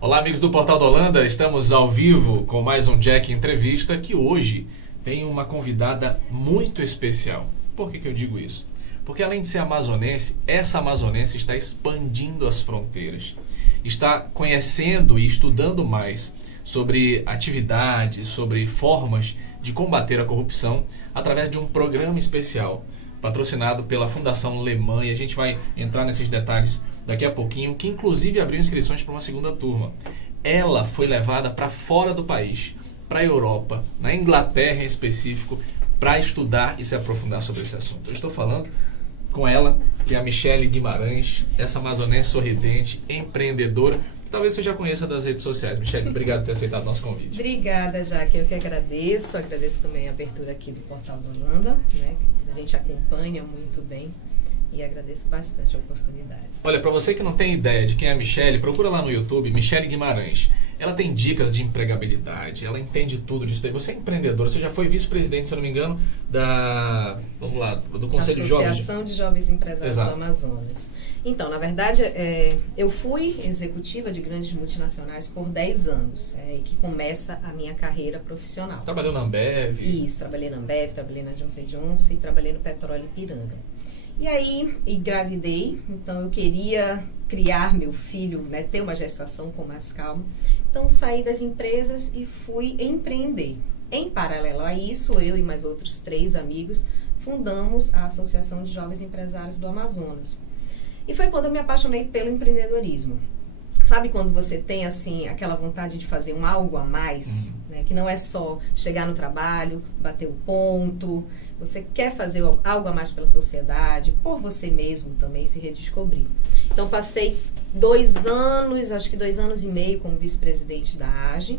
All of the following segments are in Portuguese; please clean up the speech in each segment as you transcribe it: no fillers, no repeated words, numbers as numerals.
Olá, amigos do Portal da Holanda, estamos ao vivo com mais um Jack Entrevista, que hoje tem uma convidada muito especial. Por que eu digo isso? Porque além de ser amazonense, essa amazonense está expandindo as fronteiras, está conhecendo e estudando mais sobre atividades, sobre formas de combater a corrupção através de um programa especial patrocinado pela Fundação Le Mans, e a gente vai entrar nesses detalhes daqui a pouquinho, que inclusive abriu inscrições para uma segunda turma. Ela foi levada para fora do país, para a Europa, na Inglaterra em específico, para estudar e se aprofundar sobre esse assunto. Eu estou falando com ela, que é a Michele Guimarães, essa amazonense sorridente, empreendedora, que talvez você já conheça das redes sociais. Michele, obrigado por ter aceitado o nosso convite. Obrigada, Jaque. Eu que agradeço. Agradeço também a abertura aqui do Portal da Holanda, né, que a gente acompanha muito bem. E agradeço bastante a oportunidade. Olha, para você que não tem ideia de quem é a Michele, procura lá no YouTube, Michele Guimarães. Ela tem dicas de empregabilidade, ela entende tudo disso daí. Você é empreendedora, você já foi vice-presidente, se eu não me engano, do Conselho de Jovens. Associação de Jovens Empresários Exato. do Amazonas. Então, na verdade, eu fui executiva de grandes multinacionais por 10 anos, que começa a minha carreira profissional. Trabalhou na Ambev? Isso, trabalhei na Ambev, trabalhei na Johnson & Johnson e trabalhei no Petróleo Ipiranga. E aí, engravidei, então eu queria criar meu filho, né, ter uma gestação com mais calma. Então, saí das empresas e fui empreender. Em paralelo a isso, eu e mais outros 3 amigos fundamos a Associação de Jovens Empresários do Amazonas. E foi quando eu me apaixonei pelo empreendedorismo. Sabe quando você tem, assim, aquela vontade de fazer um algo a mais, né? Que não é só chegar no trabalho, bater o ponto. Você quer fazer algo a mais pela sociedade, por você mesmo também, se redescobrir. Então, passei 2 anos, acho que 2 anos e meio como vice-presidente da AGE.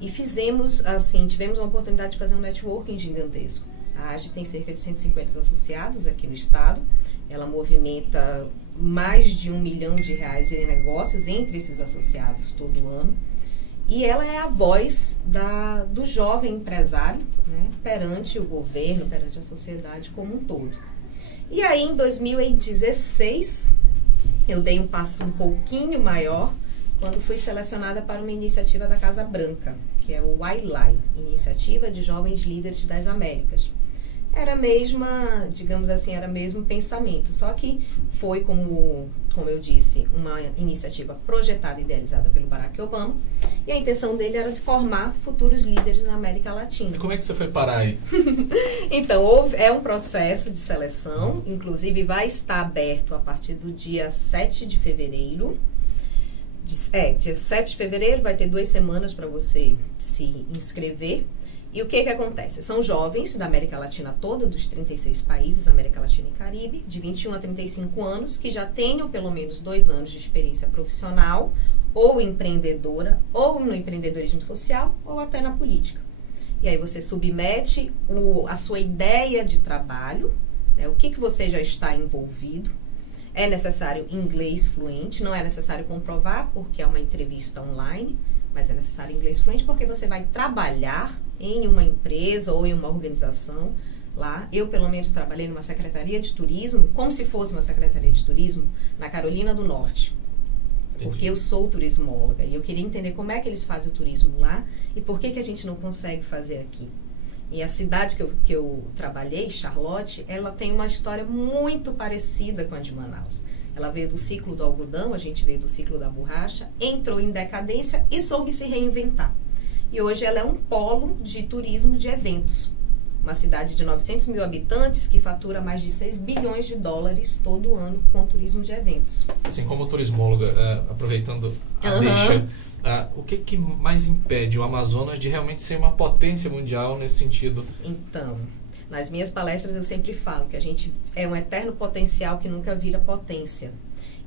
E fizemos, assim, tivemos a oportunidade de fazer um networking gigantesco. A AGE tem cerca de 150 associados aqui no estado. Ela movimenta mais de R$1 milhão de negócios entre esses associados todo ano. E ela é a voz do jovem empresário, né, perante o governo, perante a sociedade como um todo. E aí, em 2016, eu dei um passo um pouquinho maior quando fui selecionada para uma iniciativa da Casa Branca, que é o YLI, Iniciativa de Jovens Líderes das Américas. Era a mesma, digamos assim, era o mesmo pensamento, só que foi, como eu disse, uma iniciativa projetada e idealizada pelo Barack Obama, e a intenção dele era de formar futuros líderes na América Latina. E como é que você foi parar aí? Então, é um processo de seleção, inclusive vai estar aberto a partir do dia 7 de fevereiro. Dia 7 de fevereiro, vai ter 2 semanas para você se inscrever. E o que acontece? São jovens da América Latina toda, dos 36 países, América Latina e Caribe, de 21 a 35 anos, que já tenham pelo menos 2 anos de experiência profissional, ou empreendedora, ou no empreendedorismo social, ou até na política. E aí você submete a sua ideia de trabalho, né, o que você já está envolvido. É necessário inglês fluente, não é necessário comprovar, porque é uma entrevista online, mas é necessário inglês fluente porque você vai trabalhar em uma empresa ou em uma organização lá. Eu, pelo menos, trabalhei numa secretaria de turismo, como se fosse uma secretaria de turismo, na Carolina do Norte. Porque eu sou turismóloga e eu queria entender como é que eles fazem o turismo lá e por que a gente não consegue fazer aqui. E a cidade que eu trabalhei, Charlotte, ela tem uma história muito parecida com a de Manaus. Ela veio do ciclo do algodão, a gente veio do ciclo da borracha, entrou em decadência e soube se reinventar. E hoje ela é um polo de turismo de eventos. Uma cidade de 900 mil habitantes que fatura mais de 6 bilhões de dólares todo ano com turismo de eventos. Assim, como turismóloga, aproveitando a deixa, o que mais impede o Amazonas de realmente ser uma potência mundial nesse sentido? Então, nas minhas palestras eu sempre falo que a gente é um eterno potencial que nunca vira potência.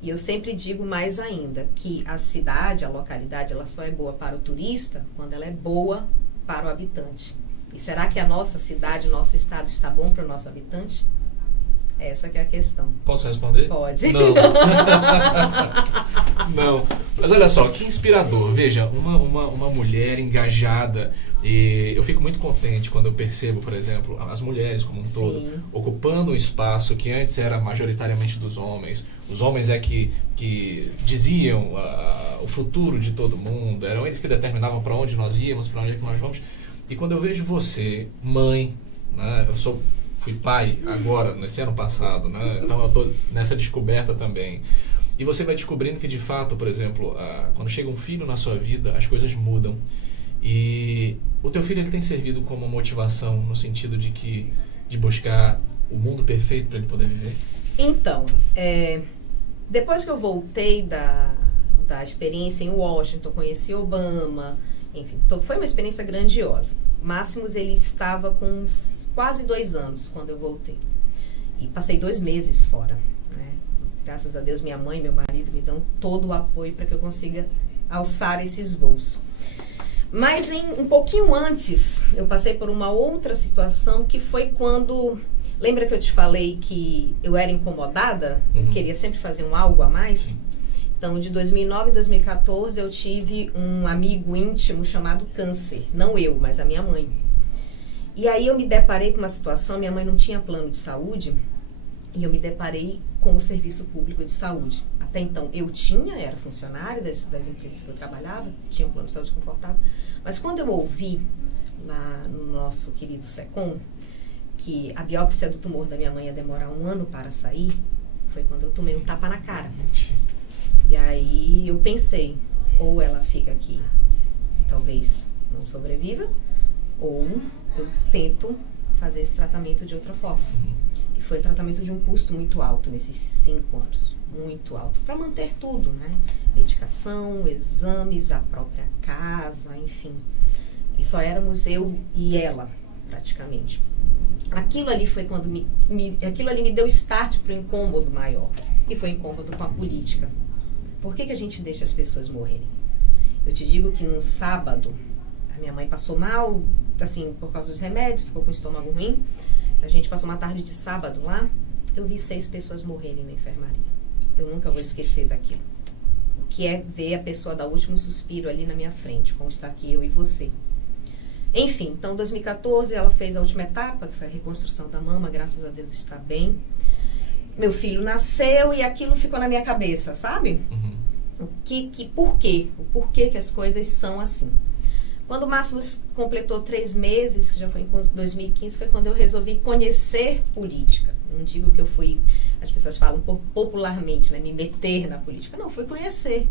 E eu sempre digo mais ainda, que a cidade, a localidade, ela só é boa para o turista quando ela é boa para o habitante. E será que a nossa cidade, o nosso estado está bom para o nosso habitante? Essa que é a questão. Posso responder? Pode. Não. Não. Mas olha só, que inspirador. Veja, uma mulher engajada. E eu fico muito contente quando eu percebo, por exemplo, as mulheres como um todo ocupando um espaço que antes era majoritariamente dos homens. Os homens é que diziam o futuro de todo mundo. Eram eles que determinavam para onde nós íamos, para onde é que nós vamos. E quando eu vejo você, mãe, né, fui pai agora, nesse ano passado, né? Então eu estou nessa descoberta também. E você vai descobrindo que, de fato, por exemplo, quando chega um filho na sua vida, as coisas mudam. E o teu filho ele tem servido como motivação no sentido de buscar o mundo perfeito para ele poder viver? Então, depois que eu voltei da experiência em Washington, conheci Obama, enfim, foi uma experiência grandiosa. Máximos, ele estava com quase 2 anos quando eu voltei. E passei 2 meses fora, né? Graças a Deus, minha mãe e meu marido me dão todo o apoio para que eu consiga alçar esses voos. Mas um pouquinho antes, eu passei por uma outra situação que foi quando... Lembra que eu te falei que eu era incomodada? Queria sempre fazer algo a mais? Então, de 2009 a 2014, eu tive um amigo íntimo chamado câncer. Não eu, mas a minha mãe. E aí eu me deparei com uma situação, minha mãe não tinha plano de saúde, e eu me deparei com o serviço público de saúde. Até então, eu era funcionária das empresas que eu trabalhava, tinha um plano de saúde confortável, mas quando eu ouvi no nosso querido SECOM que a biópsia do tumor da minha mãe ia demorar 1 ano para sair, foi quando eu tomei um tapa na cara. E aí eu pensei, ou ela fica aqui, talvez não sobreviva, ou eu tento fazer esse tratamento de outra forma. E foi um tratamento de um custo muito alto nesses 5 anos, muito alto, para manter tudo, né? Medicação, exames, a própria casa, enfim. E só éramos eu e ela, praticamente. Aquilo ali foi quando aquilo ali me deu start para o incômodo maior, que foi o incômodo com a política. Por que a gente deixa as pessoas morrerem? Eu te digo que num sábado, a minha mãe passou mal, assim, por causa dos remédios, ficou com o estômago ruim. A gente passou uma tarde de sábado lá, eu vi 6 pessoas morrerem na enfermaria. Eu nunca vou esquecer daquilo. O que é ver a pessoa dar o último suspiro ali na minha frente, como está aqui eu e você. Enfim, então, em 2014, ela fez a última etapa, que foi a reconstrução da mama, graças a Deus está bem. Meu filho nasceu e aquilo ficou na minha cabeça, sabe? Por quê? O porquê que as coisas são assim. Quando o Máximos completou 3 meses, que já foi em 2015, foi quando eu resolvi conhecer política. Não digo que eu fui, as pessoas falam popularmente, né, me meter na política. Não, fui conhecer.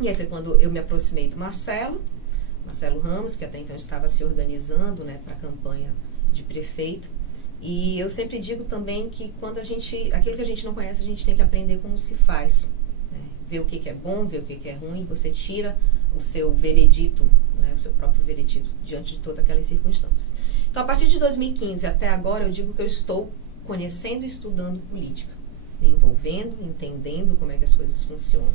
E aí foi quando eu me aproximei do Marcelo Ramos, que até então estava se organizando, né, para a campanha de prefeito. E eu sempre digo também que quando aquilo que a gente não conhece, a gente tem que aprender como se faz. Né? Ver o que é bom, ver o que é ruim, você tira o seu veredito, né, o seu próprio veredito diante de todas aquelas circunstâncias. Então, a partir de 2015 até agora, eu digo que eu estou conhecendo e estudando política, me envolvendo, entendendo como é que as coisas funcionam.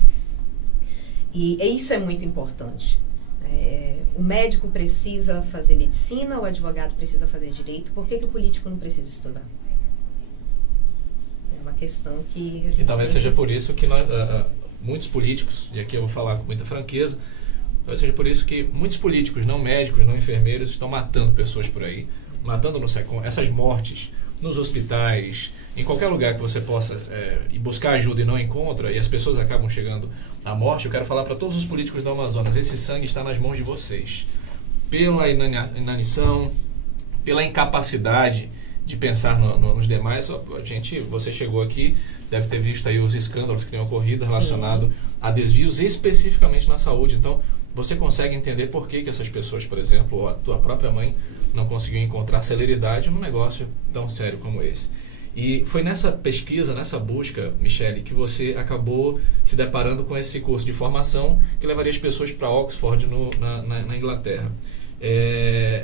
E isso é muito importante. O médico precisa fazer medicina, o advogado precisa fazer direito, por que o político não precisa estudar? É uma questão que a gente... E talvez seja por isso que muitos políticos, e aqui eu vou falar com muita franqueza, talvez seja por isso que muitos políticos, não médicos, não enfermeiros, estão matando pessoas por aí, matando no SECOM. Essas mortes nos hospitais, em qualquer lugar que você possa ir buscar ajuda e não encontra, e as pessoas acabam chegando à morte. Eu quero falar para todos os políticos do Amazonas, esse sangue está nas mãos de vocês. Pela inanição, pela incapacidade de pensar nos demais. Você chegou aqui, deve ter visto aí os escândalos que têm ocorrido relacionados a desvios especificamente na saúde. Então, você consegue entender por que essas pessoas, por exemplo, ou a tua própria mãe, não conseguiu encontrar celeridade num negócio tão sério como esse. E foi nessa pesquisa, nessa busca, Michele, que você acabou se deparando com esse curso de formação que levaria as pessoas para Oxford, na Inglaterra.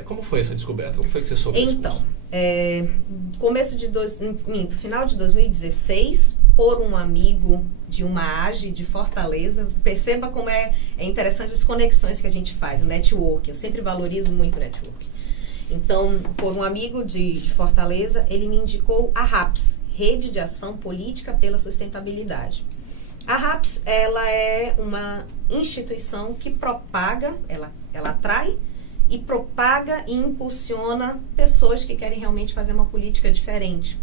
Como foi essa descoberta? Como foi que você soube disso? Então, final de 2016, por um amigo de uma AGE de Fortaleza, perceba como é interessante as conexões que a gente faz, o network. Eu sempre valorizo muito o network. Então, por um amigo de Fortaleza, ele me indicou a RAPS, Rede de Ação Política pela Sustentabilidade. A RAPS, ela é uma instituição que propaga, ela atrai e propaga e impulsiona pessoas que querem realmente fazer uma política diferente.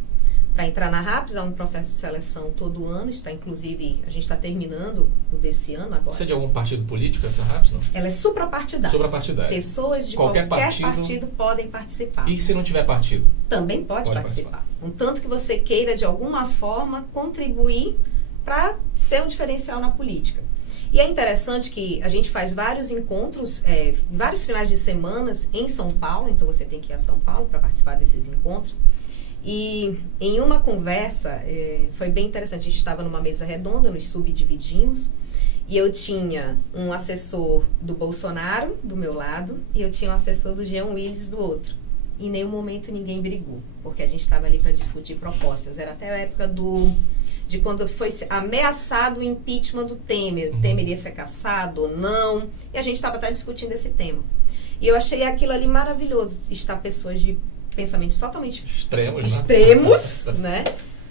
Para entrar na RAPS, há um processo de seleção todo ano, inclusive, a gente está terminando o desse ano agora. Você é de algum partido político, essa RAPS, não? Ela é suprapartidária. Suprapartidária. Pessoas de qualquer partido podem participar. E se não tiver partido? Também pode participar. Contanto que você queira, de alguma forma, contribuir para ser um diferencial na política. E é interessante que a gente faz vários encontros, vários finais de semanas em São Paulo, então você tem que ir a São Paulo para participar desses encontros. E em uma conversa, foi bem interessante, a gente estava numa mesa redonda, nos subdividimos, e eu tinha um assessor do Bolsonaro do meu lado e eu tinha um assessor do Jean Willis do outro. Em nenhum momento ninguém brigou, porque a gente estava ali para discutir propostas. Era até a época de quando foi ameaçado o impeachment do Temer. O Temer ia ser cassado ou não, e a gente estava até discutindo esse tema. E eu achei aquilo ali maravilhoso, estar pessoas de pensamentos totalmente extremos, né?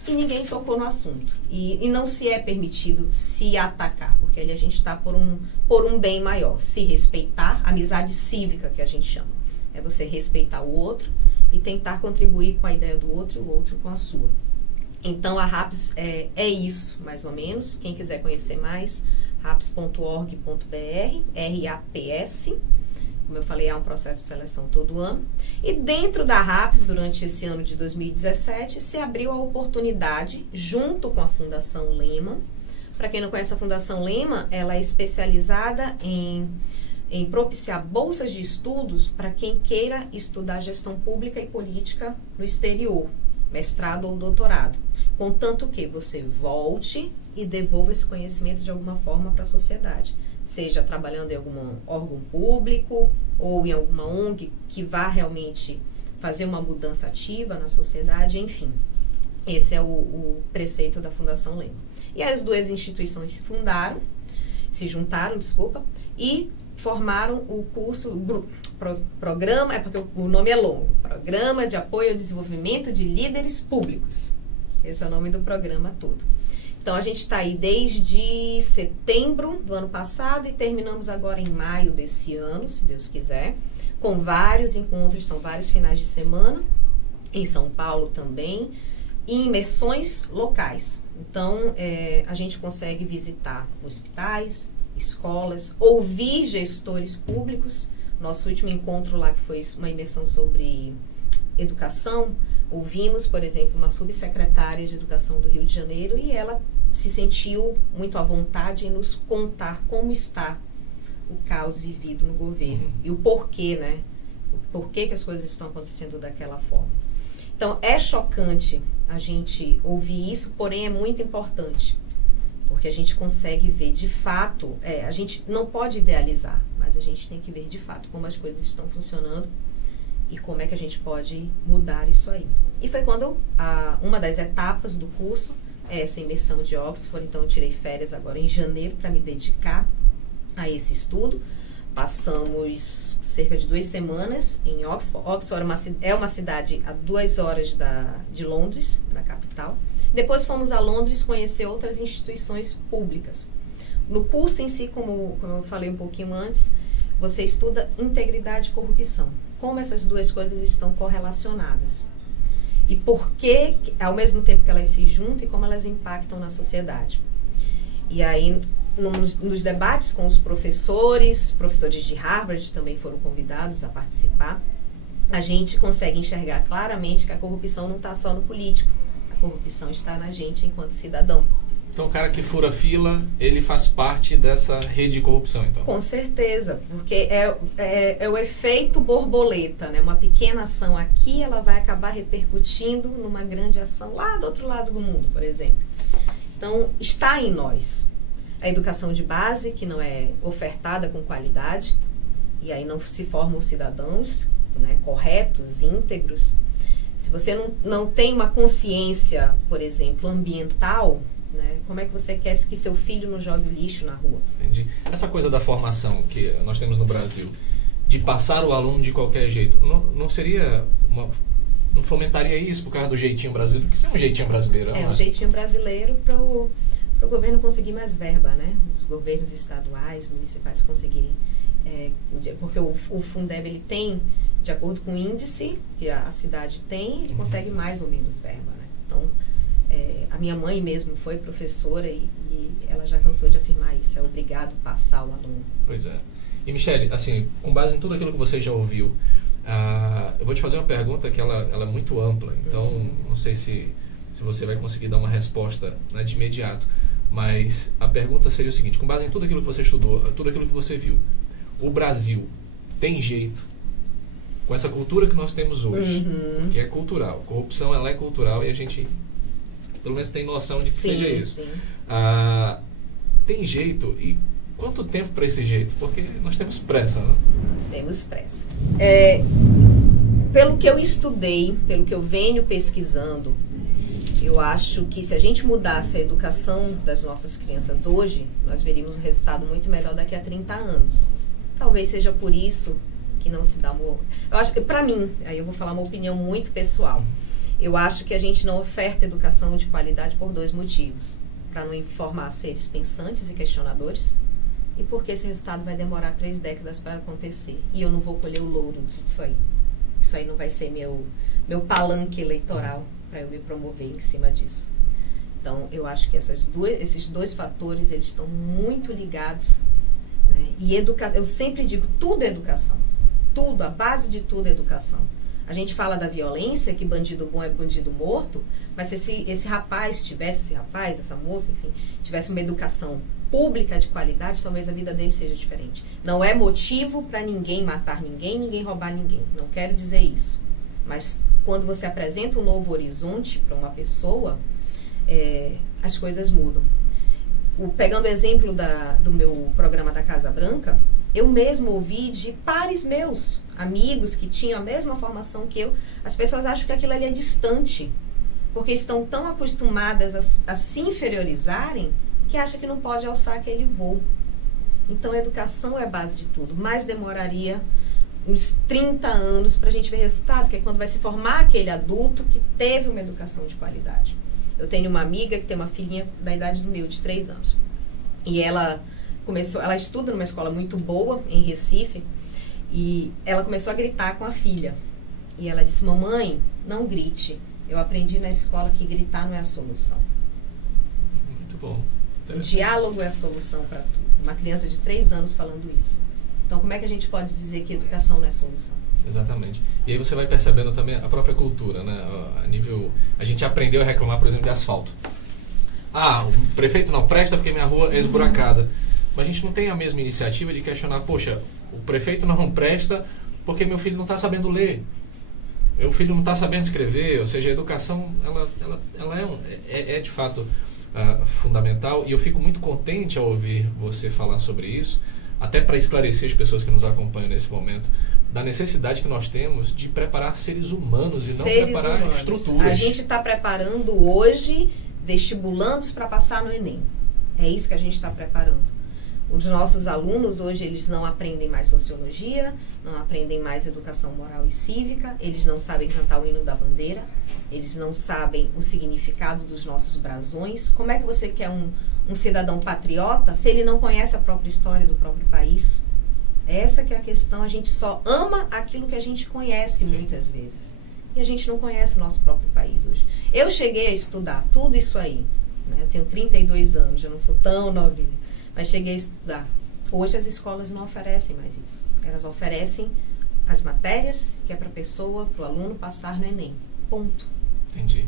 E ninguém tocou no assunto. E não se é permitido se atacar, porque ali a gente está por um bem maior. Se respeitar, amizade cívica que a gente chama. É você respeitar o outro e tentar contribuir com a ideia do outro e o outro com a sua. Então, a RAPS é isso, mais ou menos. Quem quiser conhecer mais, raps.org.br, RAPS. Como eu falei, há um processo de seleção todo ano. E dentro da RAPS, durante esse ano de 2017, se abriu a oportunidade, junto com a Fundação Lema. Para quem não conhece a Fundação Lema, ela é especializada em propiciar bolsas de estudos para quem queira estudar gestão pública e política no exterior, mestrado ou doutorado. Contanto que você volte e devolva esse conhecimento de alguma forma para a sociedade. Seja trabalhando em algum órgão público ou em alguma ONG que vá realmente fazer uma mudança ativa na sociedade, enfim. Esse é o preceito da Fundação Lema. E as duas instituições se juntaram, e formaram o curso, programa, é porque o nome é longo, Programa de Apoio ao Desenvolvimento de Líderes Públicos. Esse é o nome do programa todo. Então, a gente está aí desde setembro do ano passado e terminamos agora em maio desse ano, se Deus quiser, com vários encontros, são vários finais de semana, em São Paulo também, e imersões locais. Então, a gente consegue visitar hospitais, escolas, ouvir gestores públicos. Nosso último encontro lá, que foi uma imersão sobre educação, ouvimos, por exemplo, uma subsecretária de Educação do Rio de Janeiro e ela se sentiu muito à vontade em nos contar como está o caos vivido no governo e o porquê, né? O porquê que as coisas estão acontecendo daquela forma. Então, é chocante a gente ouvir isso, porém é muito importante, porque a gente consegue ver de fato, a gente não pode idealizar, mas a gente tem que ver de fato como as coisas estão funcionando e como é que a gente pode mudar isso aí. E foi quando uma das etapas do curso é essa imersão de Oxford, então eu tirei férias agora em janeiro para me dedicar a esse estudo. Passamos cerca de 2 semanas em Oxford. Oxford é uma cidade a 2 horas de Londres, da capital. Depois fomos a Londres conhecer outras instituições públicas. No curso em si, como eu falei um pouquinho antes, você estuda integridade e corrupção. Como essas duas coisas estão correlacionadas. E por que, ao mesmo tempo que elas se juntam, e como elas impactam na sociedade. E aí, nos debates com os professores de Harvard também foram convidados a participar, a gente consegue enxergar claramente que a corrupção não está só no político. A corrupção está na gente enquanto cidadão. Então, o cara que fura fila, ele faz parte dessa rede de corrupção, então? Com certeza, porque é o efeito borboleta, né? Uma pequena ação aqui, ela vai acabar repercutindo numa grande ação lá do outro lado do mundo, por exemplo. Então, está em nós. A educação de base, que não é ofertada com qualidade, e aí não se formam cidadãos, né, corretos, íntegros. Se você não tem uma consciência, por exemplo, ambiental, né, como é que você quer que seu filho não jogue lixo na rua? Entendi. Essa coisa da formação que nós temos no Brasil, de passar o aluno de qualquer jeito, não seria não fomentaria isso por causa do jeitinho brasileiro? Porque isso é um jeitinho brasileiro, não é? Um jeitinho brasileiro para o governo conseguir mais verba, né? Os governos estaduais, municipais conseguirem. Porque o Fundeb, ele tem, de acordo com o índice que a cidade tem, ele consegue mais ou menos verba, né? Então, a minha mãe mesmo foi professora e ela já cansou de afirmar isso, é obrigado passar o aluno. Pois é. E, Michele, assim, com base em tudo aquilo que você já ouviu, eu vou te fazer uma pergunta que ela é muito ampla, então não sei se você vai conseguir dar uma resposta, né, de imediato, mas a pergunta seria o seguinte: com base em tudo aquilo que você estudou, tudo aquilo que você viu, o Brasil tem jeito, com essa cultura que nós temos hoje, porque é cultural, corrupção ela é cultural e a gente pelo menos tem noção de que seja isso. Tem jeito? E quanto tempo para esse jeito? Porque nós temos pressa, né? Temos pressa. Pelo que eu estudei, pelo que eu venho pesquisando, eu acho que se a gente mudasse a educação das nossas crianças hoje, nós veríamos um resultado muito melhor daqui a 30 anos. Talvez seja por isso que não se dá uma... Eu acho que, para mim, aí eu vou falar uma opinião muito pessoal, eu acho que a gente não oferta educação de qualidade por 2 motivos. Para não formar seres pensantes e questionadores, e porque esse resultado vai demorar 3 décadas para acontecer. E eu não vou colher o louro disso aí. Isso aí não vai ser meu palanque eleitoral para eu me promover em cima disso. Então, eu acho que esses dois fatores, eles estão muito ligados, né? E eu sempre digo, tudo é educação. Tudo, a base de tudo é educação. A gente fala da violência, que bandido bom é bandido morto, mas se esse rapaz, essa moça, enfim, tivesse uma educação pública de qualidade, talvez a vida dele seja diferente. Não é motivo para ninguém matar ninguém, ninguém roubar ninguém. Não quero dizer isso. Mas quando você apresenta um novo horizonte para uma pessoa, as coisas mudam. Pegando o exemplo do meu programa da Casa Branca, eu mesmo ouvi de pares meus, amigos que tinham a mesma formação que eu, as pessoas acham que aquilo ali é distante, porque estão tão acostumadas a se inferiorizarem, que acham que não pode alçar aquele voo. Então, a educação é a base de tudo, mas demoraria uns 30 anos para a gente ver resultado, que é quando vai se formar aquele adulto que teve uma educação de qualidade. Eu tenho uma amiga que tem uma filhinha da idade do meu, de 3 anos. E ela estuda numa escola muito boa, em Recife, e ela começou a gritar com a filha. E ela disse: mamãe, não grite. Eu aprendi na escola que gritar não é a solução. Muito bom. O diálogo é a solução para tudo. Uma criança de 3 anos falando isso. Então, como é que a gente pode dizer que educação não é solução? Exatamente. E aí você vai percebendo também a própria cultura, né? A gente aprendeu a reclamar, por exemplo, de asfalto. O prefeito não presta porque minha rua é esburacada. Mas a gente não tem a mesma iniciativa de questionar: poxa, o prefeito não presta porque meu filho não está sabendo ler. Meu filho não está sabendo escrever. Ou seja, a educação, ela é de fato fundamental. E eu fico muito contente ao ouvir você falar sobre isso, até para esclarecer as pessoas que nos acompanham nesse momento, da necessidade que nós temos de preparar seres humanos e não preparar estruturas. A gente está preparando hoje vestibulandos para passar no Enem. É isso que a gente está preparando. Os nossos alunos hoje, eles não aprendem mais sociologia, não aprendem mais educação moral e cívica, eles não sabem cantar o hino da bandeira, eles não sabem o significado dos nossos brasões. Como é que você quer um cidadão patriota se ele não conhece a própria história do próprio país? Essa que é a questão. A gente só ama aquilo que a gente conhece muitas vezes. E a gente não conhece o nosso próprio país hoje. Eu cheguei a estudar tudo isso aí, né? Eu tenho 32 anos, já não sou tão novinha, mas cheguei a estudar. Hoje as escolas não oferecem mais isso. Elas oferecem as matérias que é para a pessoa, para o aluno passar no Enem. Ponto. Entendi.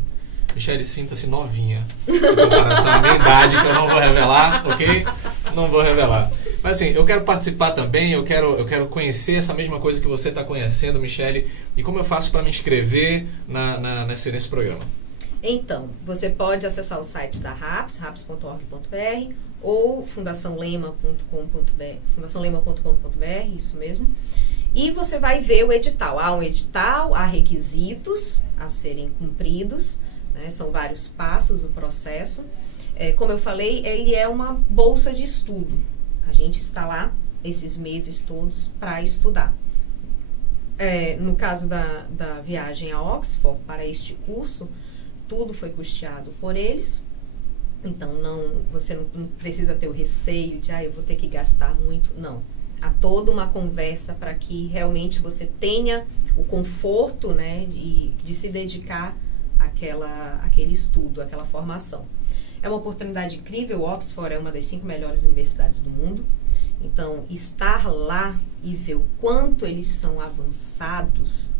Michele, sinta-se novinha em comparação à minha idade, que eu não vou revelar, ok? Não vou revelar. Mas assim, eu quero participar também, eu quero conhecer essa mesma coisa que você está conhecendo, Michele. E como eu faço para me inscrever nesse programa? Então, você pode acessar o site da RAPS, raps.org.br, ou fundaçãolema.com.br, isso mesmo. E você vai ver o edital. Há um edital, há requisitos a serem cumpridos, né? São vários passos o processo. Como eu falei, ele é uma bolsa de estudo. A gente está lá esses meses todos para estudar. no caso da viagem a Oxford para este curso, tudo foi custeado por eles. Então, você não precisa ter o receio de, eu vou ter que gastar muito. Não. Há toda uma conversa para que realmente você tenha o conforto, né, de se dedicar àquele estudo, àquela formação. É uma oportunidade incrível. Oxford é uma das 5 melhores universidades do mundo. Então, estar lá e ver o quanto eles são avançados,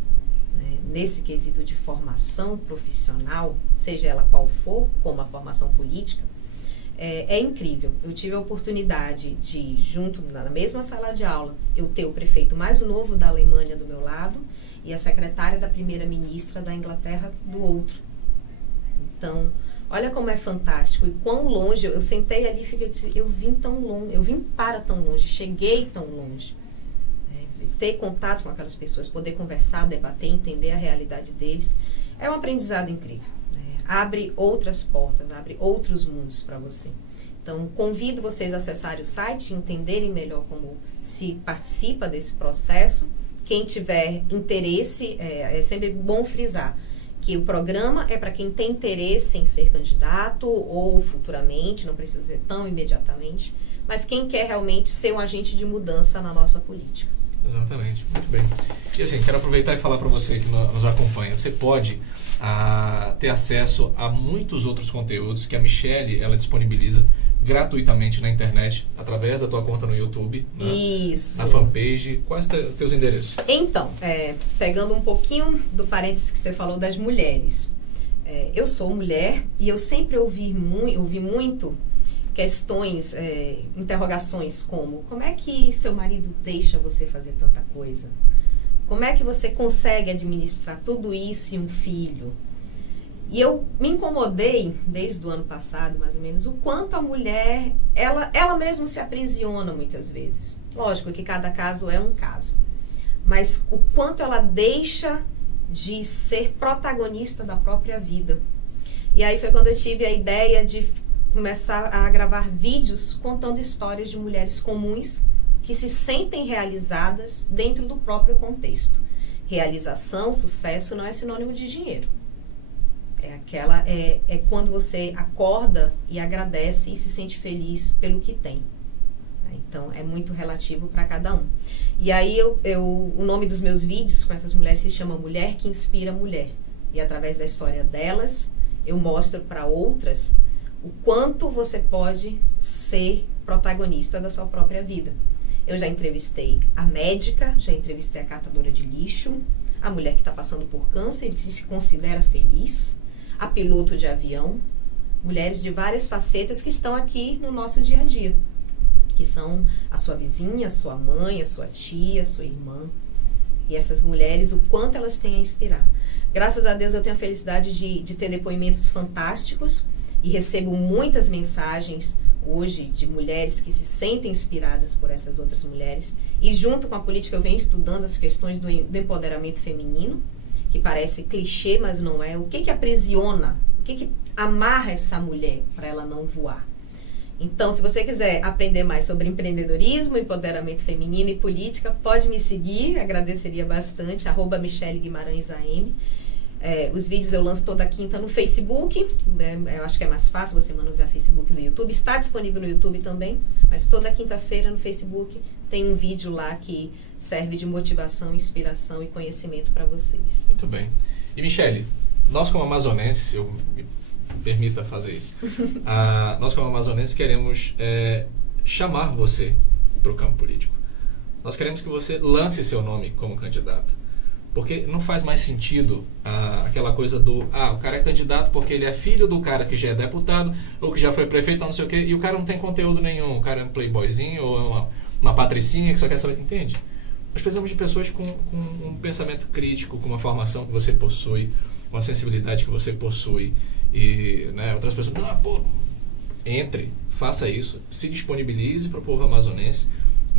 né, nesse quesito de formação profissional, seja ela qual for, como a formação política, é incrível. Eu tive a oportunidade de, junto na mesma sala de aula, eu ter o prefeito mais novo da Alemanha do meu lado e a secretária da primeira-ministra da Inglaterra do outro. Então, olha como é fantástico e quão longe. Eu sentei ali e disse, eu vim tão longe, eu vim para tão longe, cheguei tão longe. Ter contato com aquelas pessoas, poder conversar, debater, entender a realidade deles, é um aprendizado incrível. Abre outras portas, abre outros mundos para você. Então, convido vocês a acessarem o site, entenderem melhor como se participa desse processo. Quem tiver interesse, é sempre bom frisar que o programa é para quem tem interesse em ser candidato ou futuramente, não precisa ser tão imediatamente, mas quem quer realmente ser um agente de mudança na nossa política. Exatamente, muito bem. E assim, quero aproveitar e falar para você que nos acompanha. Você pode ter acesso a muitos outros conteúdos que a Michele ela disponibiliza gratuitamente na internet, através da tua conta no YouTube, né? Isso. Na fanpage. Quais os teus endereços? Então, pegando um pouquinho do parênteses que você falou das mulheres. Eu sou mulher e eu sempre ouvi muito questões, interrogações como é que seu marido deixa você fazer tanta coisa? Como é que você consegue administrar tudo isso e um filho? E eu me incomodei, desde o ano passado, mais ou menos, o quanto a mulher, ela mesma se aprisiona muitas vezes. Lógico que cada caso é um caso. Mas o quanto ela deixa de ser protagonista da própria vida. E aí foi quando eu tive a ideia de começar a gravar vídeos contando histórias de mulheres comuns que se sentem realizadas dentro do próprio contexto. Realização, sucesso não é sinônimo de dinheiro. É quando você acorda e agradece e se sente feliz pelo que tem. Então, é muito relativo para cada um. E aí, o nome dos meus vídeos com essas mulheres se chama Mulher que Inspira Mulher. E através da história delas, eu mostro para outras o quanto você pode ser protagonista da sua própria vida. Eu já entrevistei a médica, já entrevistei a catadora de lixo, a mulher que está passando por câncer e que se considera feliz, a piloto de avião, mulheres de várias facetas que estão aqui no nosso dia a dia, que são a sua vizinha, a sua mãe, a sua tia, a sua irmã. E essas mulheres, o quanto elas têm a inspirar. Graças a Deus eu tenho a felicidade de ter depoimentos fantásticos e recebo muitas mensagens hoje de mulheres que se sentem inspiradas por essas outras mulheres. E junto com a política eu venho estudando as questões do empoderamento feminino, que parece clichê, mas não é. O que aprisiona, o que amarra essa mulher para ela não voar? Então, se você quiser aprender mais sobre empreendedorismo, empoderamento feminino e política, pode me seguir, agradeceria bastante, @MicheleGuimarãesAM. Os vídeos eu lanço toda quinta no Facebook, né? Eu acho que é mais fácil você manusear Facebook no YouTube. Está disponível no YouTube também, mas toda quinta-feira no Facebook tem um vídeo lá que serve de motivação, inspiração e conhecimento para vocês. Muito bem. E Michele, nós como amazonenses, eu me permita fazer isso, nós como amazonenses queremos chamar você para o campo político. Nós queremos que você lance seu nome como candidato. Porque não faz mais sentido aquela coisa do o cara é candidato porque ele é filho do cara que já é deputado ou que já foi prefeito, não sei o quê, e o cara não tem conteúdo nenhum, o cara é um playboyzinho ou é uma patricinha que só quer saber, entende? Nós precisamos de pessoas com um pensamento crítico, com uma formação que você possui, uma sensibilidade que você possui, e outras pessoas, entre, faça isso, se disponibilize para o povo amazonense,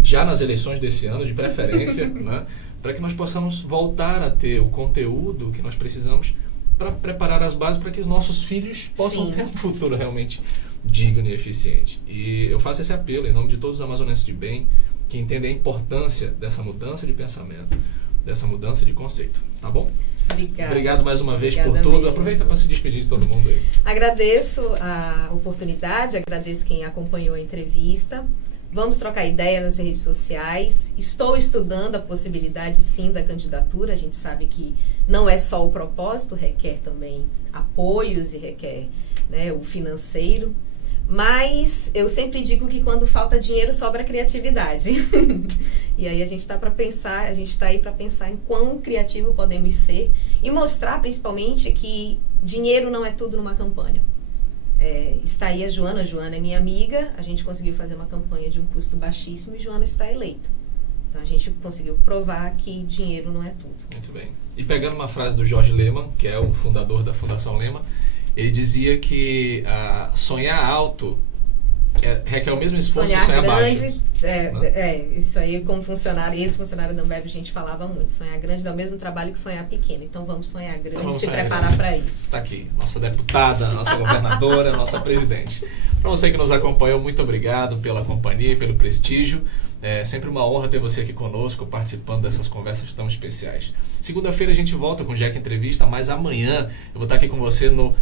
já nas eleições desse ano, de preferência, né? Para que nós possamos voltar a ter o conteúdo que nós precisamos para preparar as bases para que os nossos filhos possam ter um futuro realmente digno e eficiente. E eu faço esse apelo em nome de todos os amazonenses de bem, que entendem a importância dessa mudança de pensamento, dessa mudança de conceito, tá bom? Obrigada. Obrigado mais uma vez Obrigada por tudo. mesmo. Aproveita para se despedir de todo mundo aí. Agradeço a oportunidade, agradeço quem acompanhou a entrevista. Vamos trocar ideia nas redes sociais. Estou estudando a possibilidade, sim, da candidatura. A gente sabe que não é só o propósito, requer também apoios e requer, né, o financeiro. Mas eu sempre digo que quando falta dinheiro, sobra criatividade. E aí a gente está aí para pensar em quão criativo podemos ser e mostrar, principalmente, que dinheiro não é tudo numa campanha. Está aí a Joana é minha amiga, a gente conseguiu fazer uma campanha de um custo baixíssimo e Joana está eleita. Então a gente conseguiu provar que dinheiro não é tudo. Muito bem. E pegando uma frase do Jorge Lehmann, que é o fundador da Fundação Lehmann, ele dizia que sonhar alto requer o mesmo esforço de sonhar grande, baixo. Isso aí como ex-funcionário da Ambev, a gente falava muito. Sonhar grande dá o mesmo trabalho que sonhar pequeno. Então vamos sonhar grande e se preparar para isso. Está aqui, nossa deputada, nossa governadora, nossa presidente. Para você que nos acompanhou, muito obrigado pela companhia, pelo prestígio. É sempre uma honra ter você aqui conosco, participando dessas conversas tão especiais. Segunda-feira a gente volta com o Jack Entrevista, mas amanhã eu vou estar aqui com você no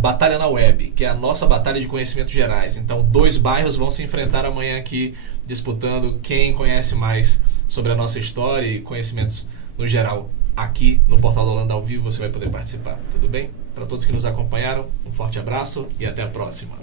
Batalha na Web, que é a nossa batalha de conhecimentos gerais. Então, 2 bairros vão se enfrentar amanhã aqui, disputando quem conhece mais sobre a nossa história e conhecimentos no geral. Aqui no Portal da Holanda ao vivo você vai poder participar, tudo bem? Para todos que nos acompanharam, um forte abraço e até a próxima.